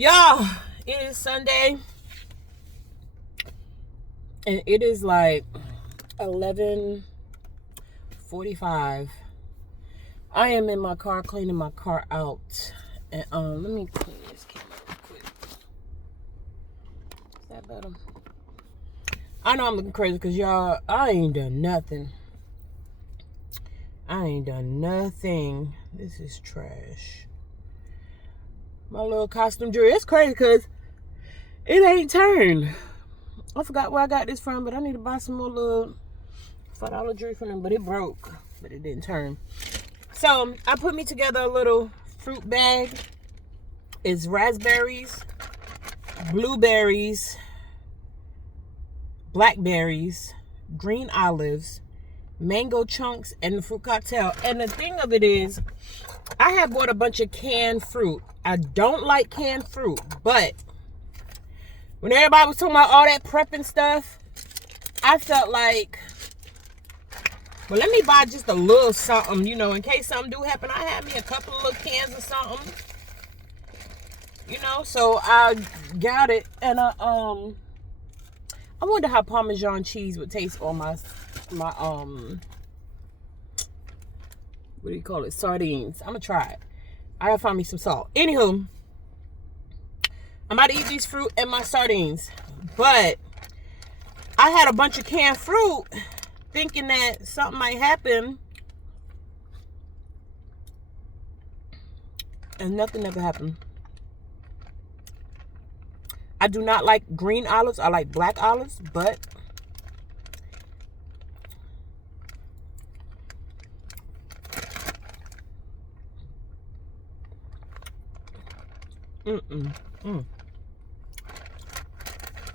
Y'all, it is Sunday and it is like 11:45. I am in my car cleaning my car out. And let me clean this camera real quick. Is that better? I know I'm looking crazy because y'all, I ain't done nothing. This is trash. My little costume jewelry. It's crazy because it ain't turned. I forgot where I got this from, but I need to buy some more little $5 jewelry from them. But it broke, but it didn't turn. So I put me together a little fruit bag. It's raspberries, blueberries, blackberries, green olives, mango chunks, and the fruit cocktail. And the thing of it is, I have bought a bunch of canned fruit. I don't like canned fruit, but when everybody was talking about all that prepping stuff, I felt like, well, let me buy just a little something, in case something do happen. I have me a couple of little cans of something, so I got it. And I wonder how Parmesan cheese would taste on my what do you call it, sardines. I'm gonna try it. I gotta find me some salt. Anywho, I'm about to eat these fruit and my sardines, but I had a bunch of canned fruit thinking that something might happen, and nothing ever happened. I do not like green olives. I like black olives, but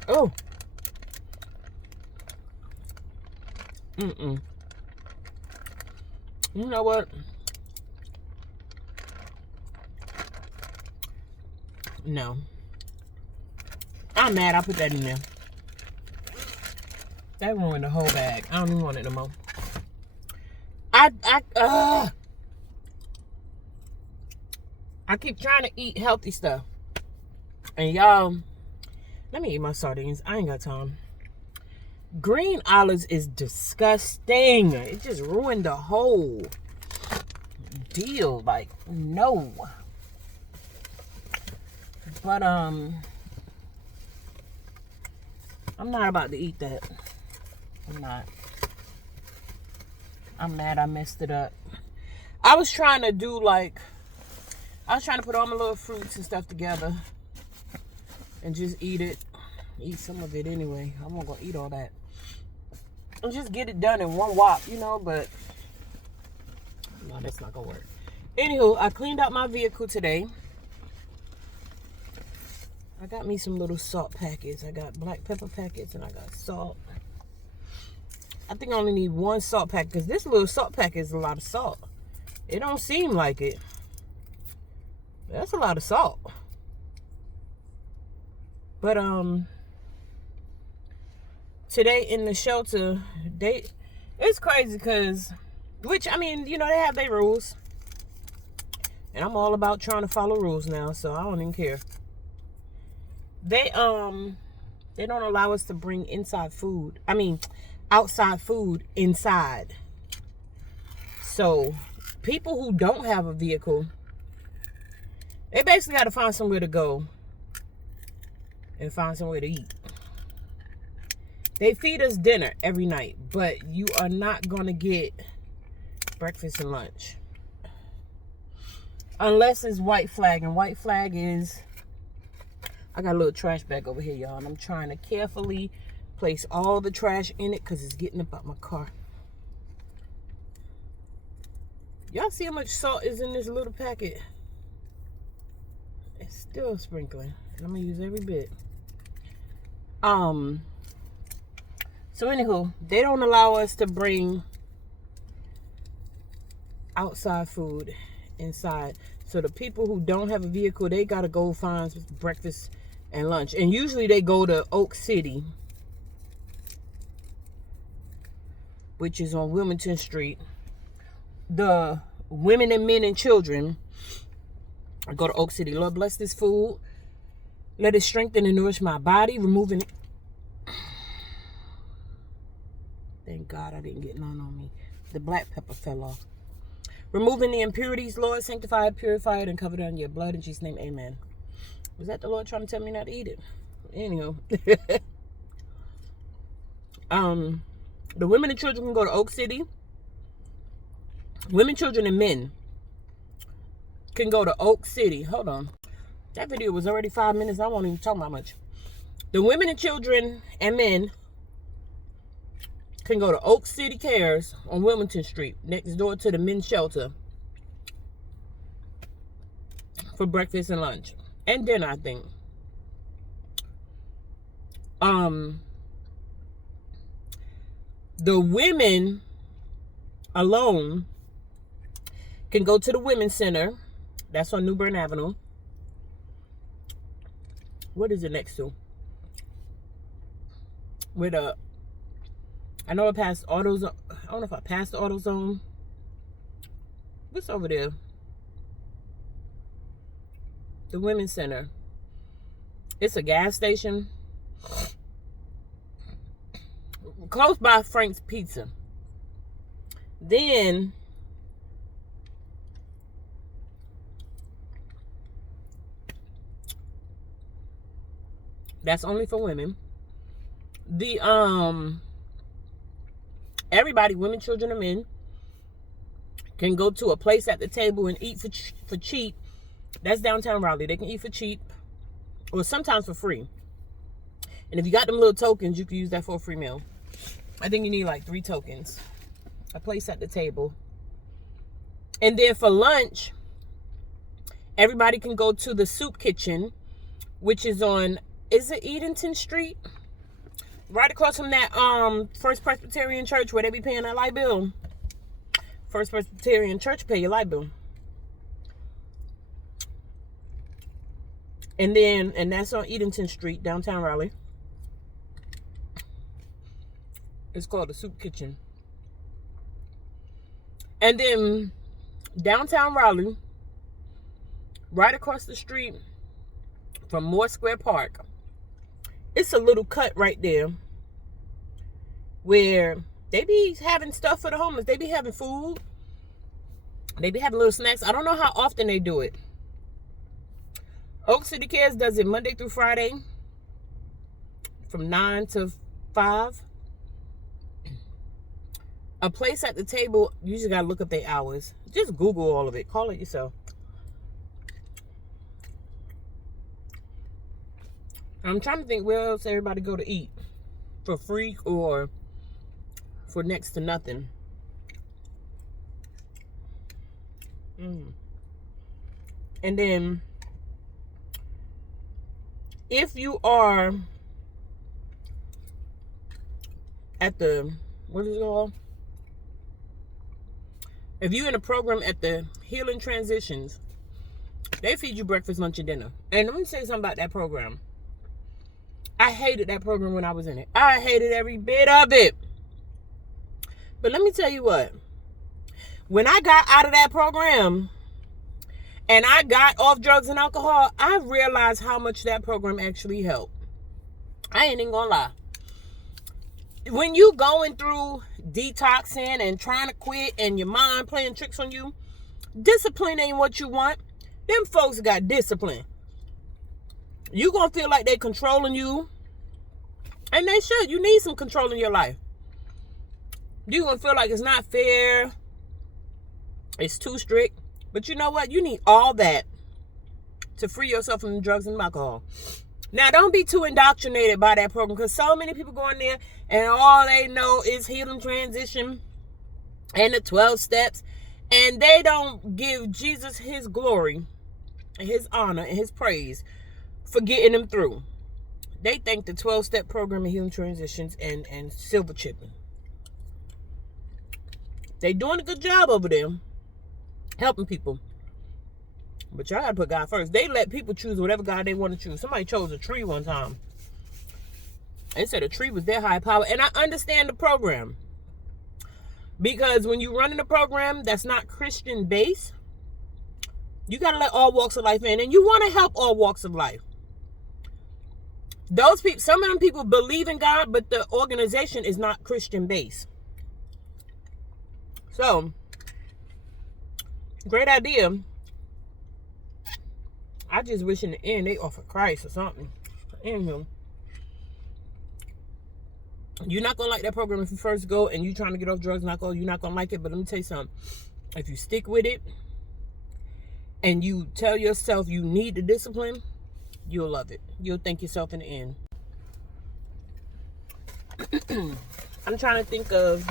oh, you know what? No, I'm mad I put that in there. That ruined the whole bag. I don't even want it no more. I keep trying to eat healthy stuff. And y'all, let me eat my sardines. I ain't got time. Green olives is disgusting. It just ruined the whole deal. Like, no. But I'm not about to eat that. I'm not. I'm mad I messed it up. I was trying to put all my little fruits and stuff together and just eat it. Eat some of it anyway. I'm not gonna eat all that. And just get it done in one whop, but no, that's not gonna work. Anywho, I cleaned out my vehicle today. I got me some little salt packets. I got black pepper packets and I got salt. I think I only need one salt pack because this little salt pack is a lot of salt. It don't seem like it. That's a lot of salt. But today in the shelter, it's crazy because, they have their rules. And I'm all about trying to follow rules now, so I don't even care. They don't allow us to bring outside food inside. So people who don't have a vehicle, they basically got to find somewhere to go and find somewhere to eat. They feed us dinner every night, but you are not going to get breakfast and lunch. Unless it's White Flag. And White Flag is, I got a little trash bag over here, y'all. And I'm trying to carefully place all the trash in it because it's getting up out my car. Y'all see how much salt is in this little packet? It's still sprinkling. And I'm going to use every bit. So anywho, they don't allow us to bring outside food inside. So the people who don't have a vehicle, they got to go find breakfast and lunch. And usually they go to Oak City, which is on Wilmington Street. The women and men and children go to Oak City. Lord bless this food. Let it strengthen and nourish my body, removing it. Thank God I didn't get none on me. The black pepper fell off. Removing the impurities, Lord, sanctify it, purify it, and cover it under your blood. In Jesus' name, amen. Was that the Lord trying to tell me not to eat it? Anyhow. The women and children can go to Oak City. Women, children, and men can go to Oak City. Hold on. That video was already 5 minutes. I won't even talk about much. The women and children and men can go to Oak City Cares on Wilmington Street, next door to the men's shelter, for breakfast and lunch and dinner, I think. The women alone can go to the Women's Center. That's on New Bern Avenue. What is it next to? I know I passed AutoZone. I don't know if I passed AutoZone. What's over there? The Women's Center. It's a gas station. Close by Frank's Pizza. Then that's only for women. The everybody, women, children, and men, can go to a place at the table and eat for cheap. That's downtown Raleigh. They can eat for cheap, or sometimes for free. And if you got them little tokens, you can use that for a free meal. I think you need like 3 tokens. A place at the table. And then for lunch, everybody can go to the Soup Kitchen, which is on, is it Edenton Street? Right across from that First Presbyterian Church where they be paying that light bill. First Presbyterian Church pay your light bill. And that's on Edenton Street, downtown Raleigh. It's called the Soup Kitchen. And then downtown Raleigh, right across the street from Moore Square Park, it's a little cut right there where they be having stuff for the homeless. They be having food. They be having little snacks. I don't know how often they do it. Oak City Cares does it Monday through Friday from 9 to 5. A place at the table, you just gotta look up their hours. Just Google all of it. Call it yourself. I'm trying to think where else everybody go to eat for free or for next to nothing. And then if you are at the, what is it called? If you're in a program at the Healing Transitions, they feed you breakfast, lunch, and dinner. And let me say something about that program. I hated that program when I was in it. I hated every bit of it. But let me tell you what. When I got out of that program and I got off drugs and alcohol, I realized how much that program actually helped. I ain't even gonna lie. When you going through detoxing and trying to quit and your mind playing tricks on you, discipline ain't what you want. Them folks got discipline. You gonna feel like they controlling you, and they should. You need some control in your life. You gonna feel like it's not fair, it's too strict, but you know what? You need all that to free yourself from drugs and alcohol. Now, don't be too indoctrinated by that program, because so many people go in there and all they know is Healing Transition and the 12 steps, and they don't give Jesus his glory and his honor and his praise for getting them through. They think the 12-step program and Healing Transitions and silver chipping. They doing a good job over there helping people. But y'all gotta put God first. They let people choose whatever God they want to choose. Somebody chose a tree one time. They said a tree was their high power. And I understand the program. Because when you run in a program that's not Christian based, you gotta let all walks of life in. And you want to help all walks of life. those people, some of them people believe in God, but the organization is not Christian based. So, great idea. I just wish in the end they offer Christ or something. Anywho, you're not gonna like that program if you first go and you're trying to get off drugs. You're not gonna like it. But let me tell you something. If you stick with it and you tell yourself you need the discipline, you'll love it. You'll thank yourself in the end. I'm trying to think of,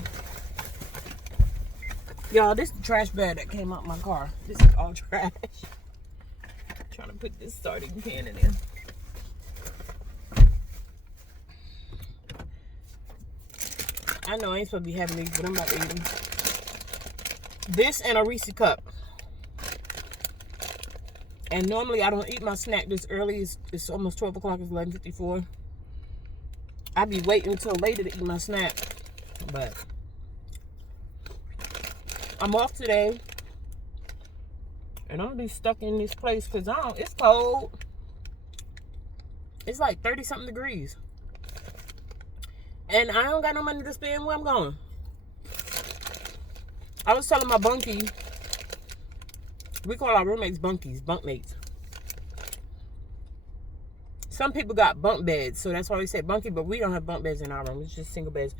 y'all, this is the trash bag that came out my car. This is all trash. I'm trying to put this sardine can in there. I know I ain't supposed to be having these, but I'm about to eat them. This and a Reese cup. And normally I don't eat my snack this early. It's almost 12 o'clock. It's 11:54. I be waiting until later to eat my snack. But I'm off today. And I'm gonna be stuck in this place because it's cold. It's like 30 something degrees. And I don't got no money to spend where I'm going. I was telling my bunkie, we call our roommates bunkies, bunkmates. Some people got bunk beds, so that's why we say bunkie, but we don't have bunk beds in our room. It's just single beds.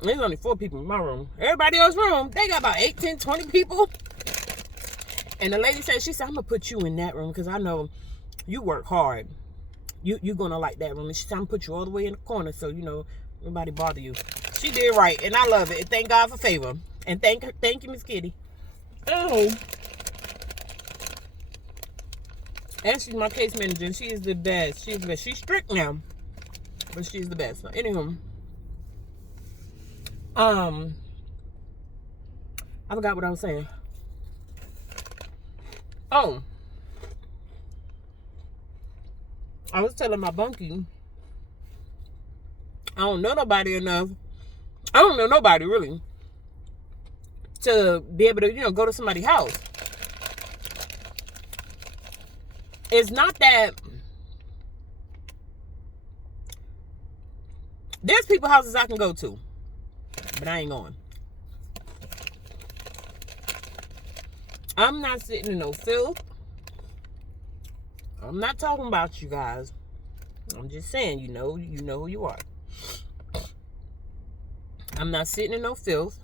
And there's only 4 people in my room. Everybody else's room, they got about 8, 10, 20 people. And the lady said, I'm going to put you in that room because I know you work hard. You're going to like that room. And she said, I'm going to put you all the way in the corner so, nobody bother you. She did right, and I love it. And thank God for favor. And thank you, Miss Kitty. Oh. And she's my case manager, and she is the best. She's the best. She's strict now, but she's the best. So, anywho, I forgot what I was saying. Oh, I was telling my bunkie, I don't know nobody enough. I don't know nobody really to be able to, go to somebody's house. It's not that there's people houses I can go to, but I ain't going. I'm not sitting in no filth. I'm not talking about you guys. I'm just saying, you know who you are. I'm not sitting in no filth.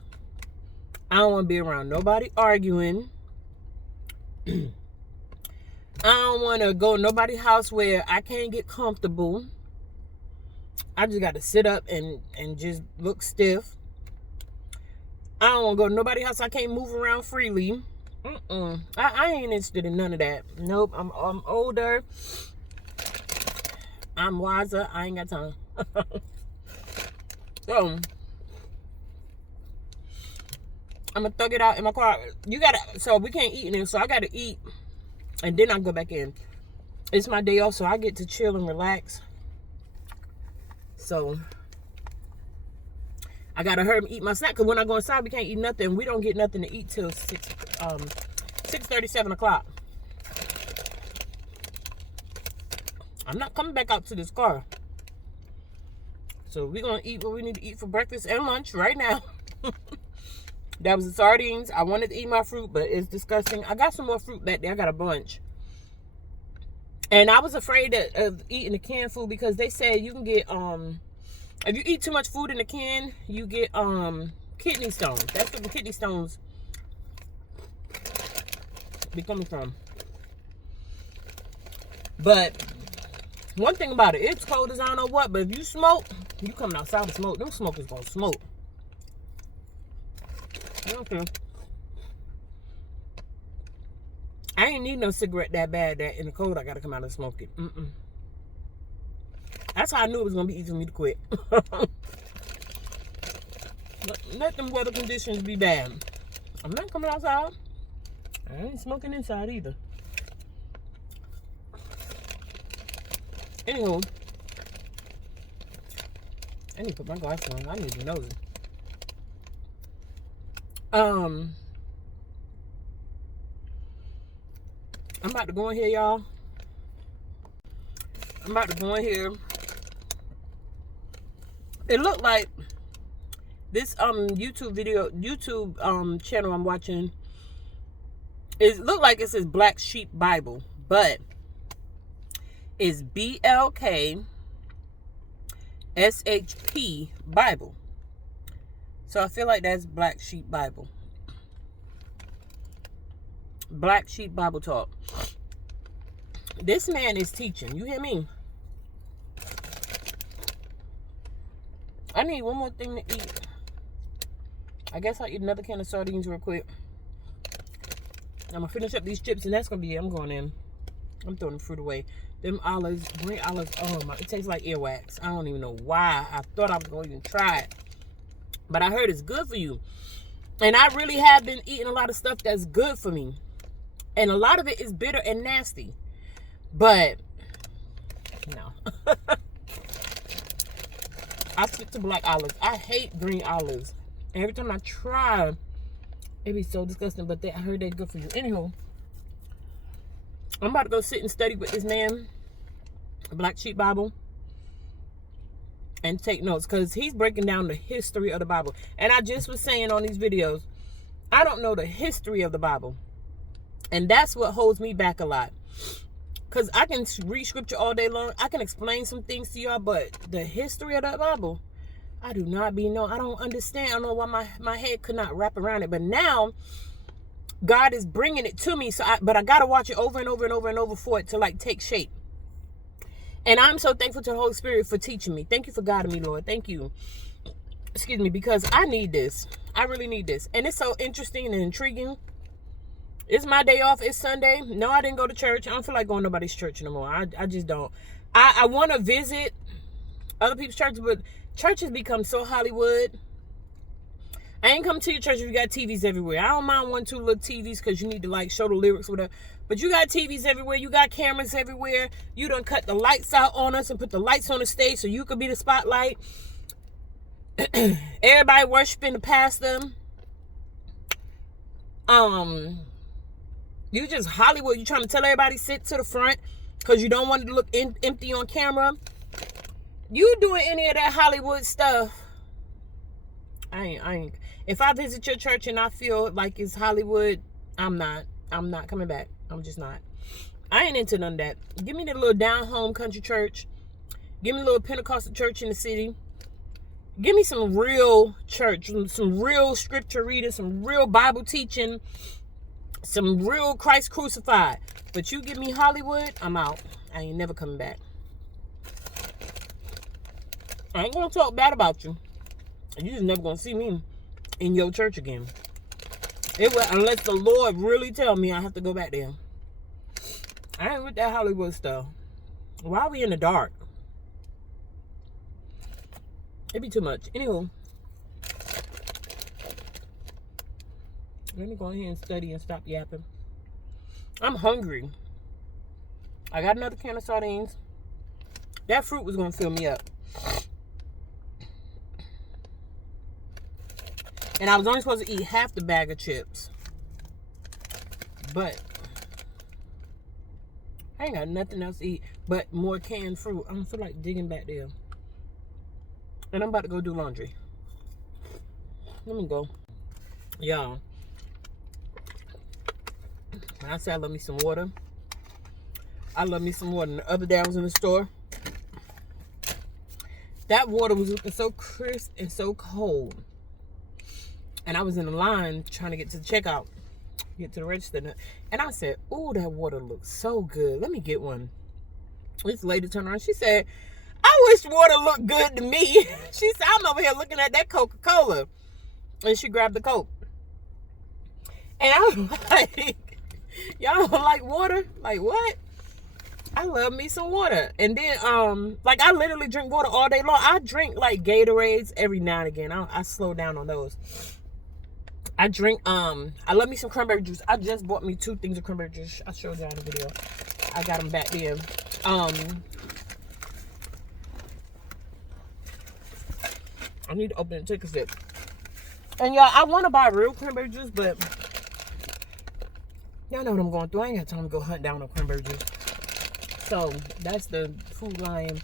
I don't want to be around nobody arguing. I don't want to go to nobody's house where I can't get comfortable. I just got to sit up and just look stiff. I don't want to go to nobody's house I can't move around freely. I ain't interested in none of that. Nope. I'm older. I'm wiser. I ain't got time. So I'm gonna thug it out in my car. So we can't eat in there. So I gotta eat, and then I go back in. It's my day off, so I get to chill and relax. So I gotta hurry and eat my snack, because when I go inside, we can't eat nothing. We don't get nothing to eat till 6:30, 7 o'clock. I'm not coming back out to this car. So we're gonna eat what we need to eat for breakfast and lunch right now. That was the sardines. I wanted to eat my fruit, but it's disgusting. I got some more fruit back there. I got a bunch. And I was afraid of eating the canned food, because they said you can get, if you eat too much food in the can, you get kidney stones. That's where the kidney stones be coming from. But one thing about it, it's cold as I don't know what, but if you smoke, you coming outside to smoke. Them smokers gonna smoke. I don't care. I ain't need no cigarette that bad that in the cold I gotta come out and smoke it. That's how I knew it was gonna be easy for me to quit. Let them weather conditions be bad. I'm not coming outside. I ain't smoking inside either. Anywho, I need to put my glasses on. I need to know it. I'm about to go in here, y'all. I'm about to go in here It looked like this YouTube channel I'm watching. It looked like it says Black Sheep Bible, but it's BLKSHP Bible. So I feel like that's Black Sheep Bible. Black Sheep Bible Talk. This man is teaching. You hear me? I need one more thing to eat. I guess I'll eat another can of sardines real quick. I'm going to finish up these chips, and that's going to be it. I'm going in. I'm throwing the fruit away. Them olives, green olives, oh my, it tastes like earwax. I don't even know why. I thought I was going to even try it. But I heard it's good for you. And I really have been eating a lot of stuff that's good for me. And a lot of it is bitter and nasty. But, no. I stick to black olives. I hate green olives. Every time I try, it be so disgusting. But I heard they're good for you. Anywho, I'm about to go sit and study with this man, Black Sheep Bible, and take notes. Because he's breaking down the history of the Bible. And I just was saying on these videos, I don't know the history of the Bible. And that's what holds me back a lot. Because I can read scripture all day long. I can explain some things to y'all. But the history of that Bible, I do not know. I don't understand. I don't know why my head could not wrap around it. But now, God is bringing it to me. But I got to watch it over and over and over and over for it to like take shape. And I'm so thankful to the Holy Spirit for teaching me. Thank you for guiding me, Lord. Thank you. Excuse me. Because I need this. I really need this. And it's so interesting and intriguing. It's my day off. It's Sunday. No, I didn't go to church. I don't feel like going to nobody's church anymore. I just don't. I want to visit other people's churches, but church has become so Hollywood. I ain't come to your church if you got TVs everywhere. I don't mind 1, 2 little TVs because you need to like show the lyrics or whatever. But you got TVs everywhere. You got cameras everywhere. You done cut the lights out on us and put the lights on the stage so you could be the spotlight. Everybody worshiping the pastor. You just Hollywood. You trying to tell everybody sit to the front because you don't want it to look empty on camera. You doing any of that Hollywood stuff? I ain't. If I visit your church and I feel like it's Hollywood, I'm not coming back. I'm just not. I ain't into none of that. Give me the little down home country church. Give me a little Pentecostal church in the city. Give me some real church, some real scripture reading, some real Bible teaching. Some real Christ crucified. But you give me Hollywood, I'm out. I ain't never coming back. I ain't gonna talk bad about you. You just never gonna see me in your church again. Unless the Lord really tell me I have to go back there. I ain't with that Hollywood stuff. Why are we in the dark? It'd be too much. Anywho. Let me go ahead and study and stop yapping. I'm hungry. I got another can of sardines. That fruit was going to fill me up. And I was only supposed to eat half the bag of chips. But I ain't got nothing else to eat but more canned fruit. I don't feel like digging back there. And I'm about to go do laundry. Let me go. Y'all. I said I love me some water. I love me some water. And the other day I was in the store. That water was looking so crisp and so cold. And I was in the line trying to get to the checkout. Get to the register. And I said, oh, that water looks so good. Let me get one. This lady turned around. She said, I wish water looked good to me. She said, I'm over here looking at that Coca-Cola. And she grabbed the Coke. And I was like, y'all don't like water? Like what? I love me some water. And then, like I literally drink water all day long. I drink like Gatorades every now and again. I slow down on those. I drink, I love me some cranberry juice. I just bought me 2 things of cranberry juice. I showed y'all in the video. I got them back there. I need to open it and take a sip. And y'all, I want to buy real cranberry juice, but y'all know what I'm going through. I ain't got time to go hunt down no cranberry juice. So, that's the Food Lion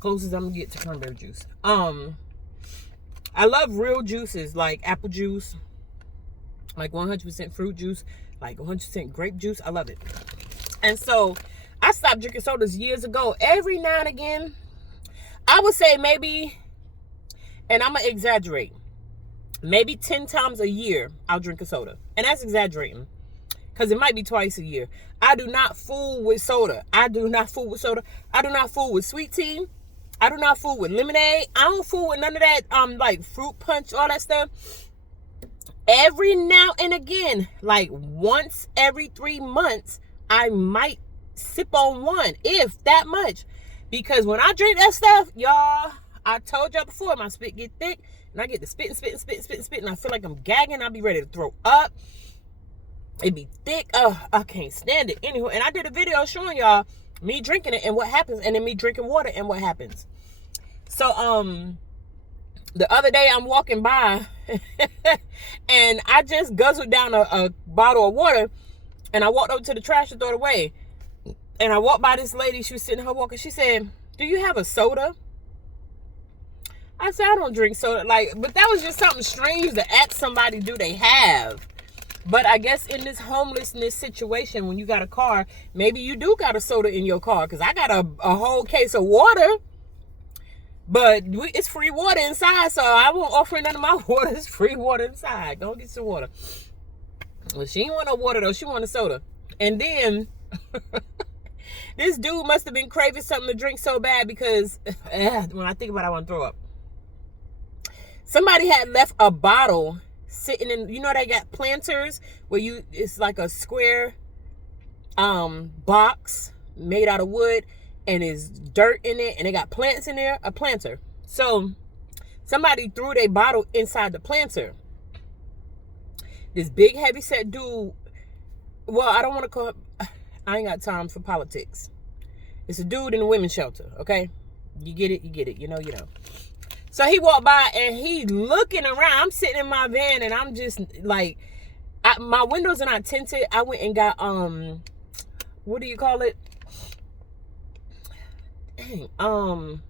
Closest I'm gonna get to cranberry juice. I love real juices like apple juice, like 100% fruit juice, like 100% grape juice. I love it. And so I stopped drinking sodas years ago. Every now and again, I would say maybe, and I'm gonna exaggerate, maybe 10 times a year I'll drink a soda. And that's exaggerating, because it might be twice a year. I do not fool with soda. I do not fool with soda. I do not fool with sweet tea. I do not fool with lemonade. I don't fool with none of that, like fruit punch, all that stuff. Every now and again, like once every 3 months, I might sip on one, if that much. Because when I drink that stuff, y'all, I told y'all before, my spit get thick, and I get to spitting, and I feel like I'm gagging. I'll be ready to throw up. It be thick. I can't stand it. Anywho, and I did a video showing y'all me drinking it and what happens, and then me drinking water and what happens. So, the other day I'm walking by and I just guzzled down a bottle of water, and I walked over to the trash to throw it away. And I walked by this lady. She was sitting her walking. She said, "Do you have a soda?" I said, "I don't drink soda." But that was just something strange to ask somebody, do they have? But I guess in this homelessness situation, when you got a car, maybe you do got a soda in your car. Because I got a whole case of water. But it's free water inside, so I won't offer none of my water. It's free water inside. Go get some water. Well, she didn't want no water, though. She wanted soda. And then this dude must have been craving something to drink so bad, because when I think about it, I want to throw up. Somebody had left a bottle sitting in, they got planters where it's like a square box made out of wood, and is dirt in it, and they got plants in there, a planter. So somebody threw their bottle inside the planter. This big heavy set dude, well, I don't want to call, I ain't got time for politics. It's a dude in a women's shelter, okay? You get it, you know. So he walked by and he looking around. I'm sitting in my van and I'm just like, my windows are not tinted. I went and got, what do you call it? Dang,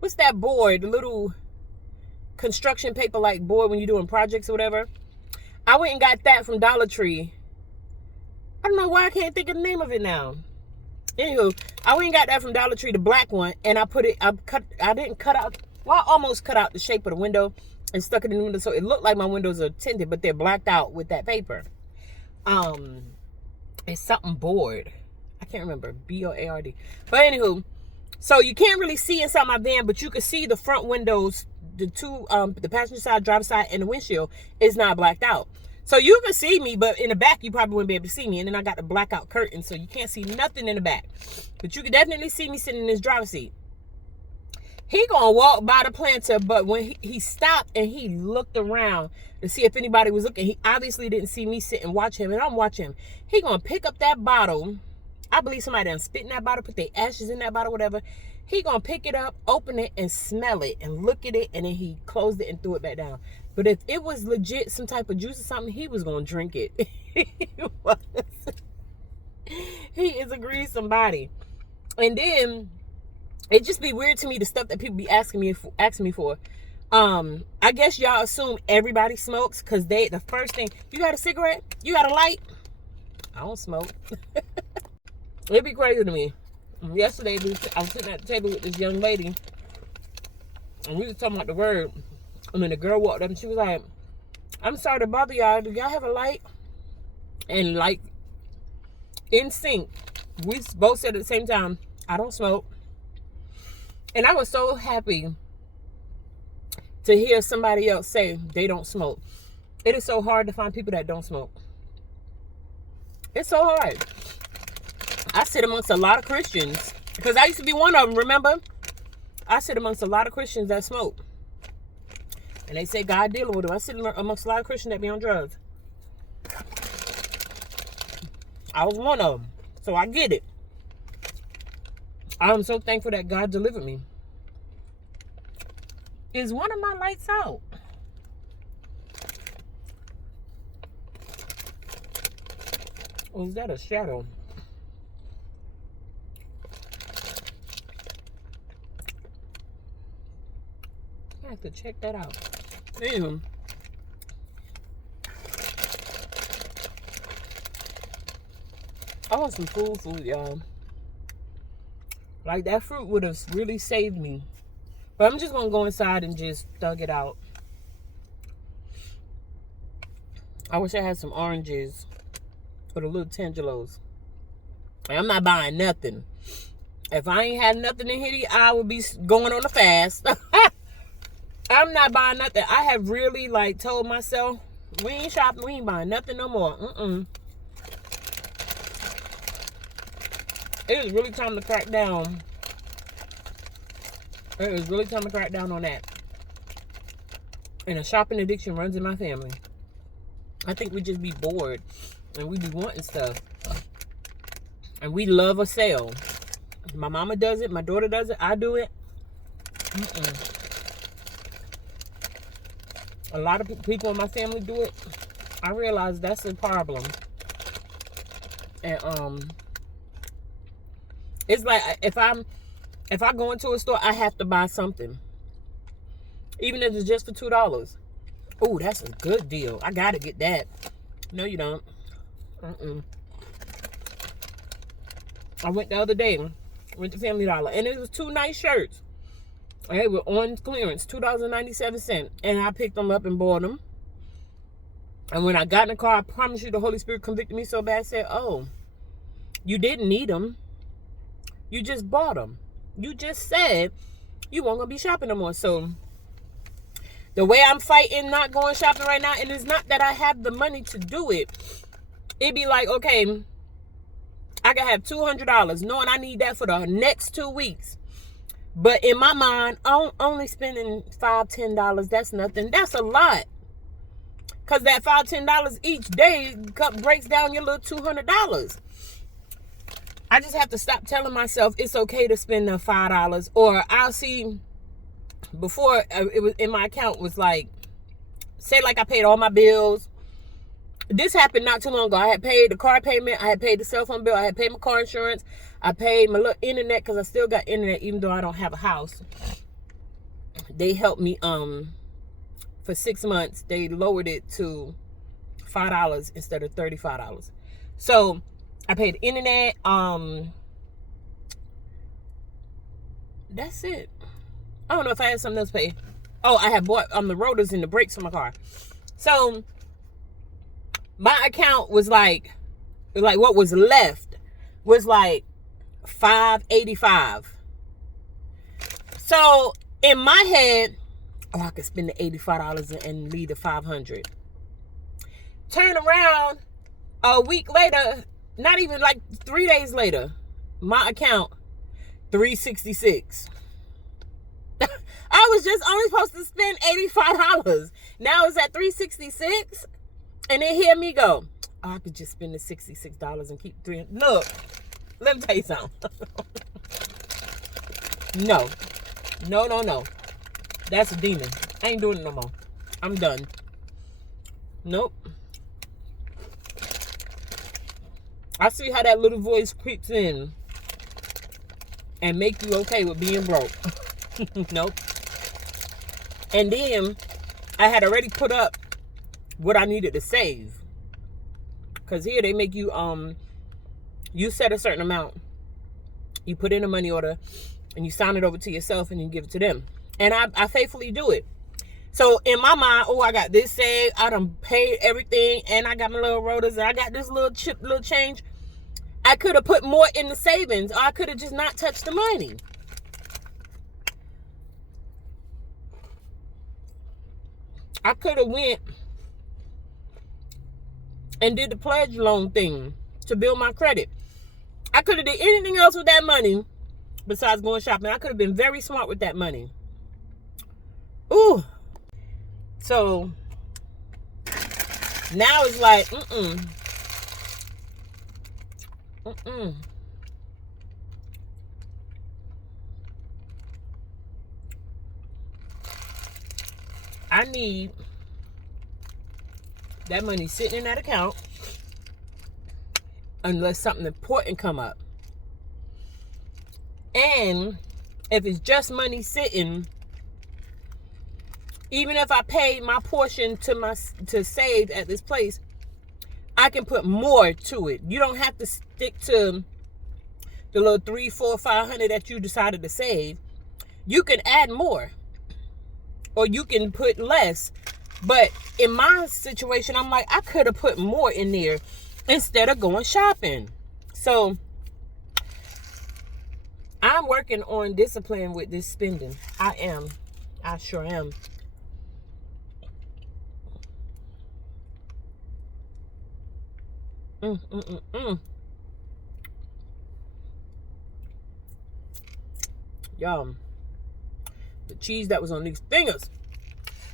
what's that board? The little construction paper like board when you're doing projects or whatever. I went and got that from Dollar Tree. I don't know why I can't think of the name of it now. Anywho, I went and got that from Dollar Tree, the black one, and I didn't cut out, well, I almost cut out the shape of the window and stuck it in the window, so it looked like my windows are tinted, but they're blacked out with that paper. It's something board. I can't remember, B-O-A-R-D. But anywho, so you can't really see inside my van, but you can see the front windows, the two, the passenger side, driver side, and the windshield is not blacked out. So you can see me, but in the back, you probably wouldn't be able to see me. And then I got the blackout curtain, so you can't see nothing in the back. But you can definitely see me sitting in this driver's seat. He gonna walk by the planter, but when he stopped and he looked around to see if anybody was looking, he obviously didn't see me sit and watch him, and I'm watching him. He gonna pick up that bottle. I believe somebody done spit in that bottle, put their ashes in that bottle, whatever. He gonna pick it up, open it, and smell it, and look at it, and then he closed it and threw it back down. But if it was legit some type of juice or something, he was gonna drink it. He is a greasy body. And then it just be weird to me, the stuff that people be asking me for. I guess y'all assume everybody smokes, because the first thing, you got a cigarette? You got a light? I don't smoke. It'd be crazy to me. Yesterday, I was sitting at the table with this young lady, and we was talking about the word, and then the girl walked up and she was like, "I'm sorry to bother y'all. Do y'all have a light?" And like, in sync, we both said at the same time, "I don't smoke." And I was so happy to hear somebody else say they don't smoke. It is so hard to find people that don't smoke. It's so hard. I sit amongst a lot of Christians, because I used to be one of them, remember? I sit amongst a lot of Christians that smoke. And they say God dealing with them. I sit amongst a lot of Christians that be on drugs. I was one of them. So I get it. I'm so thankful that God delivered me. Is one of my lights out? Or is that a shadow? I have to check that out. Anyway. I want some food, y'all. Like, that fruit would have really saved me. But I'm just going to go inside and just thug it out. I wish I had some oranges for the little tangelos. And I'm not buying nothing. If I ain't had nothing in Hitty, I would be going on a fast. I'm not buying nothing. I have really, like, told myself, we ain't shopping, we ain't buying nothing no more. It is really time to crack down. It is really time to crack down on that. And a shopping addiction runs in my family. I think we just be bored. And we be wanting stuff. And we love a sale. My mama does it. My daughter does it. I do it. A lot of people in my family do it. I realize that's a problem. And it's like if I go into a store, I have to buy something. Even if it's just for $2. Oh, that's a good deal. I gotta get that. No, you don't. I went the other day. Went to Family Dollar. And it was 2 nice shirts. They were on clearance. $2.97. And I picked them up and bought them. And when I got in the car, I promise you the Holy Spirit convicted me so bad. I said, oh, you didn't need them. You just bought them. You just said you weren't going to be shopping no more. So the way I'm fighting not going shopping right now, and it's not that I have the money to do it. It'd be like, okay, I can have $200 knowing I need that for the next 2 weeks. But in my mind, I'm only spending $5, $10. That's nothing. That's a lot. Because that $5, $10 each day breaks down your little $200. I just have to stop telling myself it's okay to spend the $5. Or I'll see, before it was in my account was like, say like I paid all my bills. This happened not too long ago. I had paid the car payment. I had paid the cell phone bill. I had paid my car insurance. I paid my little internet because I still got internet even though I don't have a house. They helped me for 6 months. They lowered it to $5 instead of $35. So I paid the internet. That's it. I don't know if I had something else to pay. Oh, I had bought the rotors and the brakes for my car. So my account was like what was left was like $585. So in my head, oh, I could spend the $85 and leave the $500. Turn around a week later, not even like 3 days later, my account $366. I was just only supposed to spend $85. Now it's at $366. And then hear me go, oh, I could just spend the $66 and keep $300. Look, let me tell you something. No. That's a demon. I ain't doing it no more. I'm done. Nope. I see how that little voice creeps in and make you okay with being broke. Nope. And then I had already put up what I needed to save. Because here they make you, you set a certain amount. You put in a money order and you sign it over to yourself and you give it to them. And I faithfully do it. So in my mind, oh, I got this saved. I done paid everything and I got my little rotors and I got this little change. I could have put more in the savings or I could have just not touched the money. I could have went and did the pledge loan thing to build my credit. I could have did anything else with that money besides going shopping. I could have been very smart with that money. Ooh. So now it's like, I need that money sitting in that account unless something important come up. And if it's just money sitting, Even if I pay my portion to save at this place, I can put more to it. You don't have to stick to the little 300, 400, 500 that you decided to save. You can add more, or you can put less. But in my situation, I'm like, I could have put more in there instead of going shopping. So I'm working on discipline with this spending. I am. I sure am. Y'all, the cheese that was on these fingers.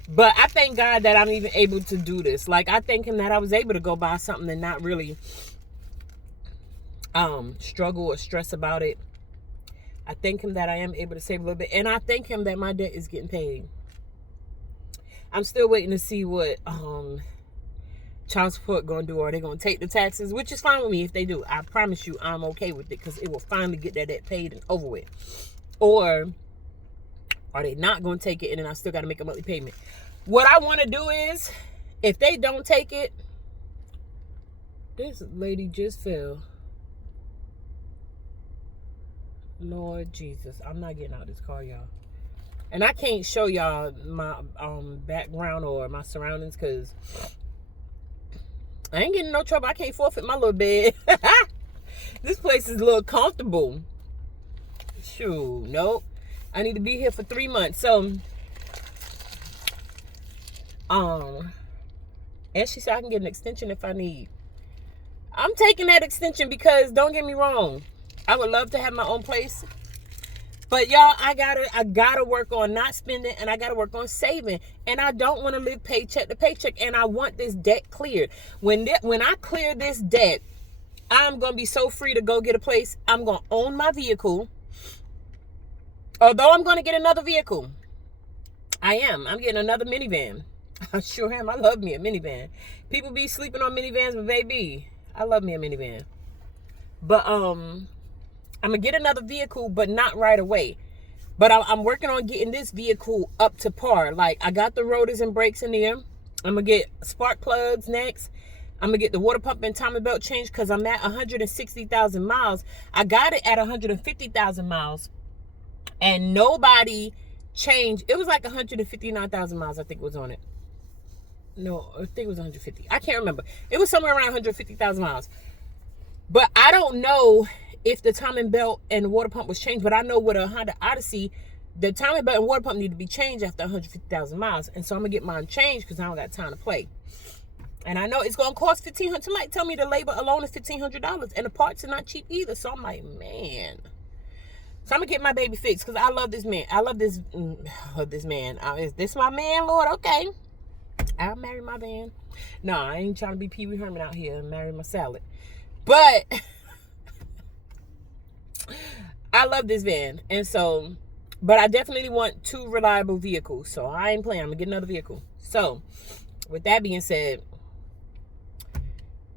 But I thank God that I'm even able to do this. Like, I thank him that I was able to go buy something and not really struggle or stress about it. I thank him that I am able to save a little bit. And I thank him that my debt is getting paid. I'm still waiting to see what child support going to do. Are they going to take the taxes? Which is fine with me if they do. I promise you I'm okay with it, because it will finally get that debt paid and over with. Or are they not going to take it and then I still got to make a monthly payment? What I want to do is, if they don't take it, this lady just fell. Lord Jesus, I'm not getting out of this car, y'all. And I can't show y'all my background or my surroundings, because I ain't getting no trouble. I can't forfeit my little bed. This place is a little comfortable. Shoot, nope. I need to be here for 3 months. So, and she said I can get an extension if I need. I'm taking that extension because, don't get me wrong, I would love to have my own place. But y'all, I gotta work on not spending, and I gotta work on saving. And I don't want to live paycheck to paycheck. And I want this debt cleared. When I clear this debt, I'm gonna be so free to go get a place. I'm gonna own my vehicle. Although I'm gonna get another vehicle. I'm getting another minivan. I sure am. I love me a minivan. People be sleeping on minivans, but baby, I love me a minivan. But I'm gonna get another vehicle, but not right away. But I'm working on getting this vehicle up to par. Like, I got the rotors and brakes in there. I'm gonna get spark plugs next. I'm gonna get the water pump and timing belt changed, because I'm at 160,000 miles. I got it at 150,000 miles, and nobody changed. It was like 159,000 miles, I think was on it. No, I think it was 150. I can't remember. It was somewhere around 150,000 miles. But I don't know if the timing belt and the water pump was changed. But I know with a Honda Odyssey, the timing belt and water pump need to be changed after 150,000 miles. And so I'm going to get mine changed, because I don't got time to play. And I know it's going to cost $1,500. Somebody tell me the labor alone is $1,500. And the parts are not cheap either. So I'm like, man. So I'm going to get my baby fixed, because I love this man. I love this man. Is this my man, Lord? Okay. I'll marry my man. No, I ain't trying to be Pee Wee Herman out here and marry my salad. But I love this van. And so, but I definitely want 2 reliable vehicles. So I ain't playing. I'm going to get another vehicle. So with that being said,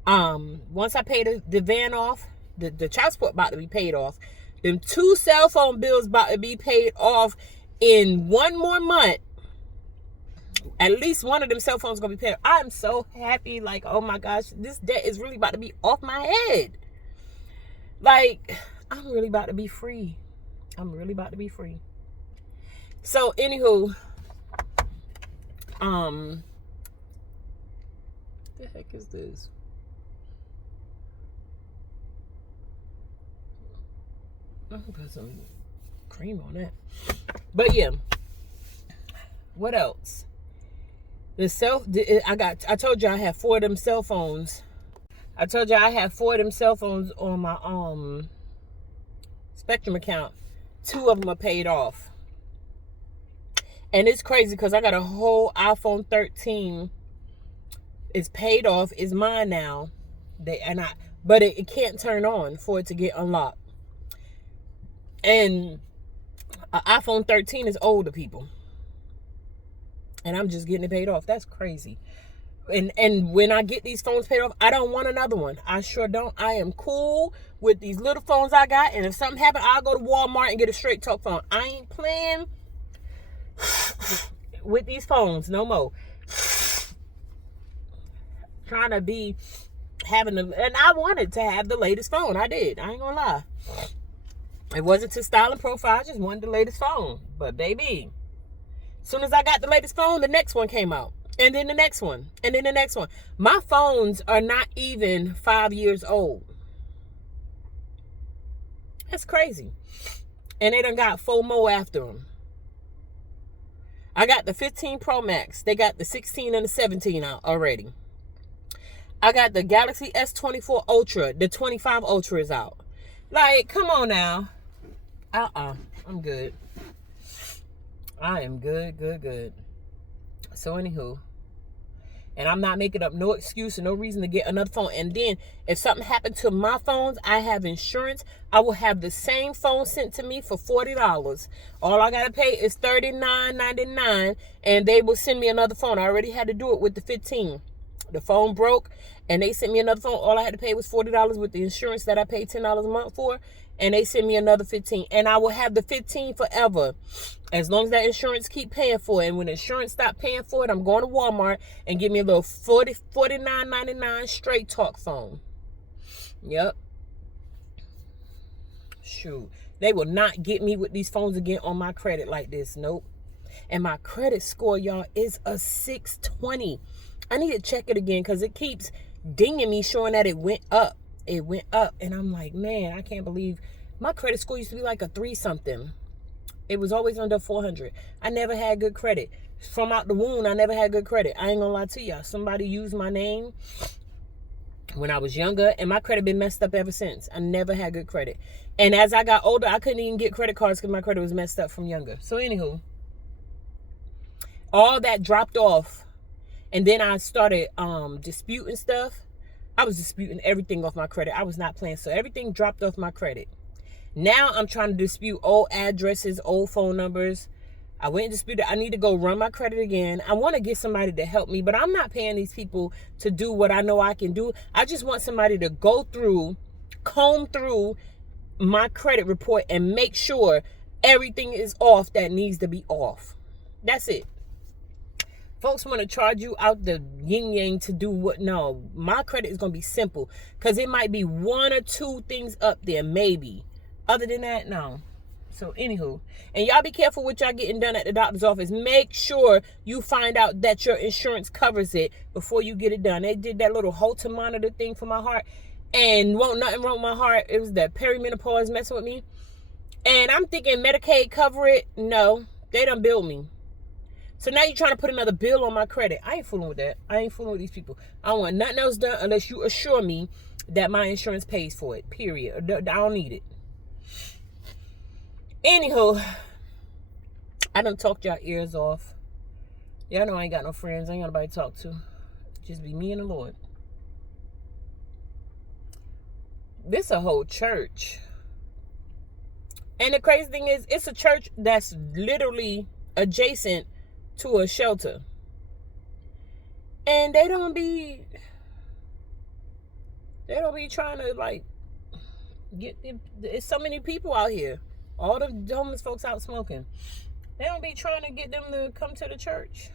once I pay the van off, the child support about to be paid off. Them 2 cell phone bills about to be paid off in 1 more month. At least one of them cell phones gonna be paid. I'm so happy. Like, oh my gosh, this debt is really about to be off my head. Like, I'm really about to be free. I'm really about to be free. So, anywho, the heck is this? I'm gonna put some cream on that. But yeah, what else? I told you I have 4 of them cell phones. I told you I have 4 of them cell phones on my Spectrum account. 2 of them are paid off. And it's crazy, because I got a whole iPhone 13. It's paid off. It's mine now. But it can't turn on for it to get unlocked. And an iPhone 13 is older, people. And I'm just getting it paid off. That's crazy. And when I get these phones paid off, I don't want another one. I sure don't. I am cool with these little phones I got. And if something happens, I'll go to Walmart and get a straight talk phone. I ain't playing with these phones no more. Trying to be and I wanted to have the latest phone. I did. I ain't gonna lie. It wasn't to style and profile. I just wanted the latest phone. But baby, as soon as I got the latest phone, the next one came out. And then the next one. And then the next one. My phones are not even 5 years old. That's crazy. And they done got 4 more after them. I got the 15 Pro Max. They got the 16 and the 17 out already. I got the Galaxy S24 Ultra. The 25 Ultra is out. Like, come on now. I'm good. I am good. So, anywho. And I'm not making up no excuse and no reason to get another phone. And then, if something happened to my phones, I have insurance. I will have the same phone sent to me for $40. All I got to pay is $39.99. And they will send me another phone. I already had to do it with the 15. The phone broke. And they sent me another phone. All I had to pay was $40 with the insurance that I paid $10 a month for. And they sent me another 15. And I will have the 15 forever. As long as that insurance keep paying for it. And when insurance stop paying for it, I'm going to Walmart and give me a little $49.99 straight talk phone. Yep. Shoot. They will not get me with these phones again on my credit like this. Nope. And my credit score, y'all, is a 620. I need to check it again because it keeps dinging me showing that it went up. It went up. And I'm like, man, I can't believe my credit score used to be like a 3 something. It was always under 400. I never had good credit. From out the womb, I never had good credit. I ain't gonna lie to y'all. Somebody used my name when I was younger, and my credit been messed up ever since. I never had good credit. And as I got older, I couldn't even get credit cards because my credit was messed up from younger. So anywho, all that dropped off. And then I started disputing stuff. I was disputing everything off my credit. I was not playing. So everything dropped off my credit. Now I'm trying to dispute old addresses, old phone numbers. I went and disputed. I need to go run my credit again. I want to get somebody to help me, but I'm not paying these people to do what I know I can do. I just want somebody to go through, comb through my credit report and make sure everything is off that needs to be off. That's it. Folks want to charge you out the yin yang to do what? No, my credit is going to be simple because it might be 1 or 2 things up there, maybe. Other than that, no. So, anywho, and y'all be careful what y'all getting done at the doctor's office. Make sure you find out that your insurance covers it before you get it done. They did that little Holter monitor thing for my heart, and won't nothing wrong with my heart. It was that perimenopause messing with me. And I'm thinking Medicaid cover it. No, they done billed me. So now you're trying to put another bill on my credit. I ain't fooling with that. I ain't fooling with these people. I don't want nothing else done unless you assure me that my insurance pays for it. Period. I don't need it. Anywho, I done talked y'all ears off. Y'all know I ain't got no friends. I ain't got nobody to talk to. Just be me and the Lord. This a whole church. And the crazy thing is, it's a church that's literally adjacent to a shelter. And they don't be trying to like it's so many people out here. All the homeless folks out smoking. They don't be trying to get them to come to the church.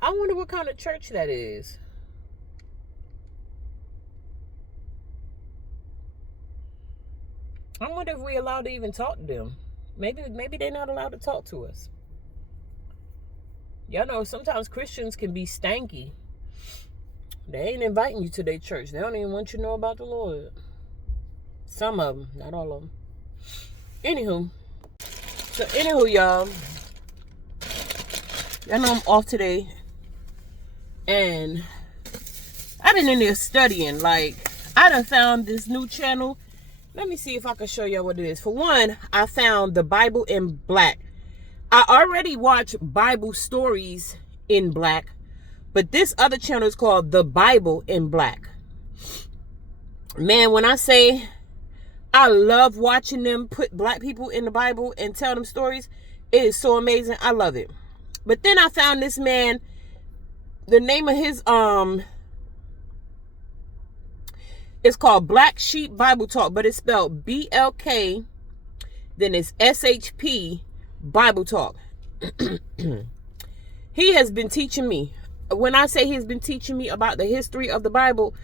I wonder what kind of church that is. I wonder if we're allowed to even talk to them. Maybe they're not allowed to talk to us. Y'all know sometimes Christians can be stanky. They ain't inviting you to their church. They don't even want you to know about the Lord. Some of them, not all of them. Anywho, y'all. Y'all know I'm off today. And I've been in there studying. Like, I done found this new channel. Let me see if I can show y'all what it is. For one, I found the Bible in Black. I already watch Bible stories in Black, but this other channel is called The Bible in Black. Man, when I say I love watching them put Black people in the Bible and tell them stories, it is so amazing. I love it. But then I found this man, the name of his it's called Black Sheep Bible Talk, but it's spelled BLK, then it's SHP Bible Talk. He has been teaching me. When I say he's been teaching me about the history of the Bible,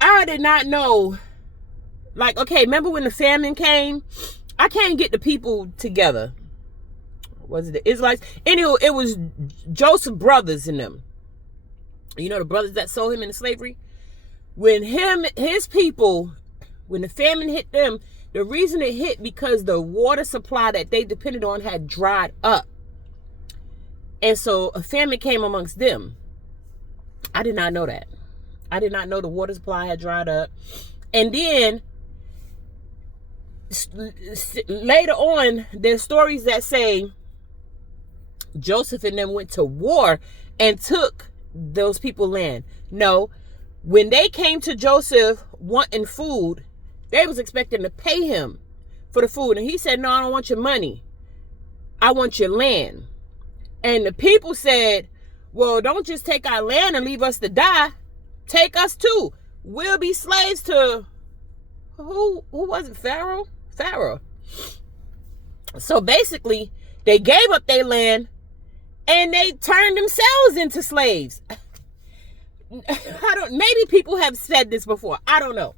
I did not know. Like, okay, remember when the famine came? I can't get the people together. Was it the Israelites? Anyway, it was Joseph's brothers and them. You know, the brothers that sold him into slavery? When his people, when the famine hit them, the reason it hit because the water supply that they depended on had dried up. And so a famine came amongst them. I did not know that. I did not know the water supply had dried up. And then later on, there's stories that say Joseph and them went to war and took those people's land. No, when they came to Joseph wanting food, they was expecting to pay him for the food. And he said, no, I don't want your money. I want your land. And the people said, well, don't just take our land and leave us to die. Take us too. We'll be slaves to, who was it? Pharaoh? Pharaoh. So basically, they gave up their land and they turned themselves into slaves. Maybe people have said this before. I don't know.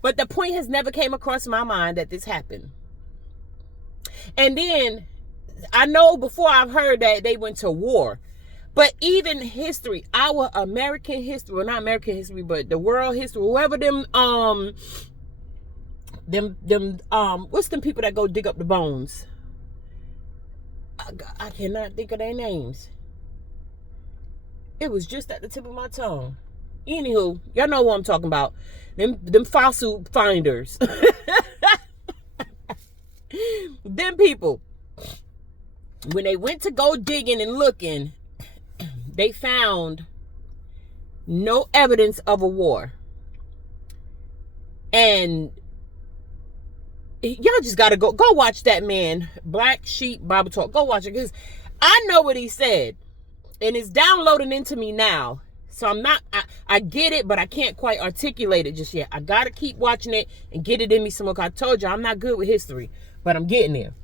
But the point has never came across my mind that this happened. And then I know before I've heard that they went to war. But even history, our American history, well, not American history, but the world history, whoever what's them people that go dig up the bones? I cannot think of their names. It was just at the tip of my tongue. Anywho, y'all know what I'm talking about. Them fossil finders. Them people. When they went to go digging and looking, they found no evidence of a war. And y'all just gotta go watch that man, Black Sheep Bible Talk. Go watch it, because I know what he said. And it's downloading into me now. So I get it, but I can't quite articulate it just yet. I gotta keep watching it and get it in me some more. I told you I'm not good with history, but I'm getting there.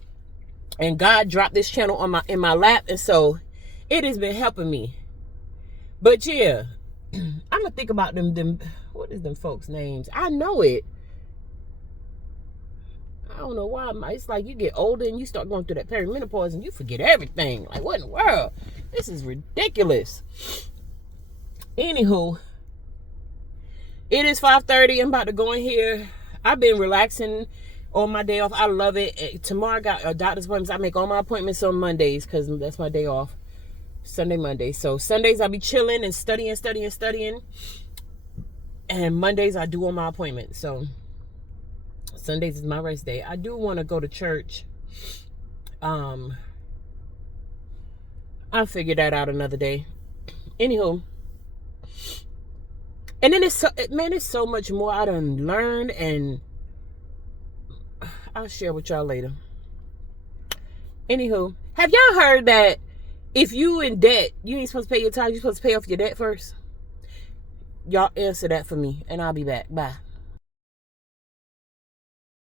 And God dropped this channel in my lap, and so it has been helping me. But yeah, I'm gonna think about them. What is them folks' names? I know it. I don't know why. It's like you get older and you start going through that perimenopause and you forget everything. Like, what in the world? This is ridiculous. Anywho, it is 5:30. I'm about to go in here. I've been relaxing on my day off. I love it. Tomorrow I got a doctor's appointments. I make all my appointments on Mondays because that's my day off. Sunday, Monday. So Sundays I'll be chilling and studying. And Mondays I do all my appointments. So Sundays is my rest day. I do want to go to church. I'll figure that out another day. Anywho. And then it's so much more I done learned, and I'll share with y'all later. Anywho, have y'all heard that if you in debt, you ain't supposed to pay your tithes, you're supposed to pay off your debt first? Y'all answer that for me, and I'll be back. Bye.